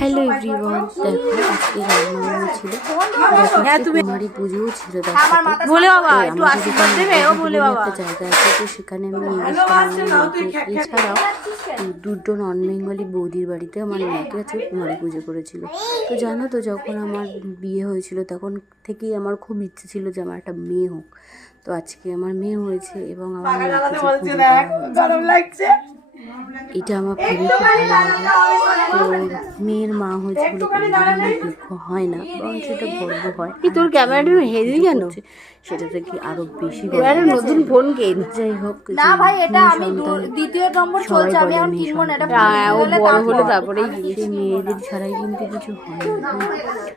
Hello everyone, দেখো আজকে রান্না হয়েছিল, কুমারী পুজোও ছিল। বলে বাবা একটু আশীর্বাদ দেবে। ও বলে বাবা একটা জায়গা আছে, তো সেখানে আমি নিয়ে গেছিলাম। এছাড়াও দুটো নন বেঙ্গলি বৌদির বাড়িতে আমার মেয়েকে আছে কুমারী পুজো করেছিল। তো জানো তো, যখন আমার বিয়ে হয়েছিল তখন থেকেই আমার খুব ইচ্ছে ছিল যে আমার একটা মেয়ে হোক। তো আজকে আমার মেয়ে হয়েছে এবং আমার এটা আমার খুবই খুব ভালো লাগে। তো মেয়ের মা হয়েছে বলে কোনো দুঃখ হয় না, বরং সেটা গর্ব হয়। কি তোর ক্যামেরাটা হেভি কেন? সেটা থেকে আরো বেশি নতুন ফোন কেন? যাই হোক, না ভাই, এটা আমি দ্বিতীয় নম্বর চলছে, আমি এখন কিনবো না। এটা ও বড় হলে তারপরেই সেই মেয়েদের ছাড়াই কিন্তু কিছু হয় না।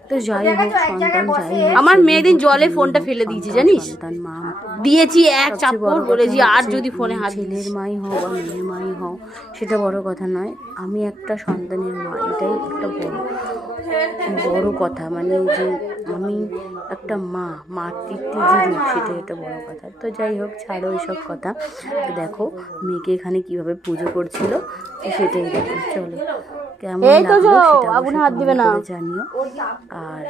তো যাই হোক, সন্তান যাই হোক, আমার মেয়েদিন জলে ফোনটা ফেলে দিয়েছি জানিস, সন্তান মা দিয়েছি এক চাপড় বলেছি আর যদি ফোনে হাত ছেলের মাই হও বা মেয়ের মাই হও সেটা বড় কথা নয়। আমি একটা সন্তানের মা, এটাই একটা বড় কথা। মানে যে আমি একটা মা, মাতৃত্ব যে রূপ, সেটাই একটা বড় কথা। তো যাই হোক, ছাড়ো এসব কথা। তো দেখো মেয়েকে এখানে কিভাবে পুজো করছিল, তো সেটাই দেখো। চলো কেমন লাগলো সেটা হাত দিবে না জানিও। আর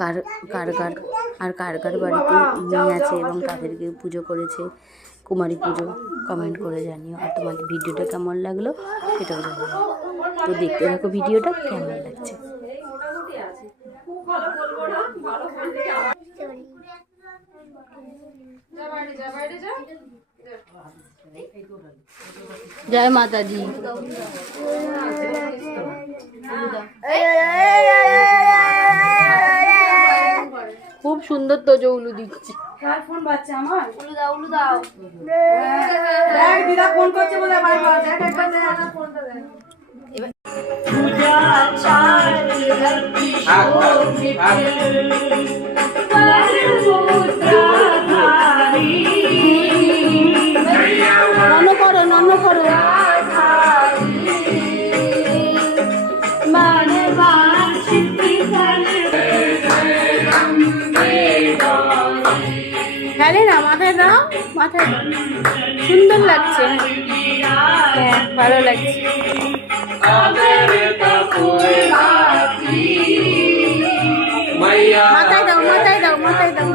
কার কার বাড়িতে মেয়ে আছে এবং তাদেরকে পুজো করেছে কুমারী পুজো, কমেন্ট করে জানিও। আর তোমাদের ভিডিওটা কেমন লাগলো সেটাও জানিও। তো দেখতে থাকো ভিডিওটা কেমন লাগছে। জয় মাতা দি। খুব সুন্দর তো উলু দিচ্ছি। ফোন বাজছে আমার, উলু দাও উলু দাও। দেখ দিদা ফোন করছে বলে ভাই বল, দেখ একবার দে আমার ফোনটা দে। নন করো খেলে না, মাথায় দাও, মাথায় দাও। সুন্দর লাগছে, হ্যাঁ ভালো লাগছে। মাথায় দাও, মাথায় দাও, মাথায় দাও।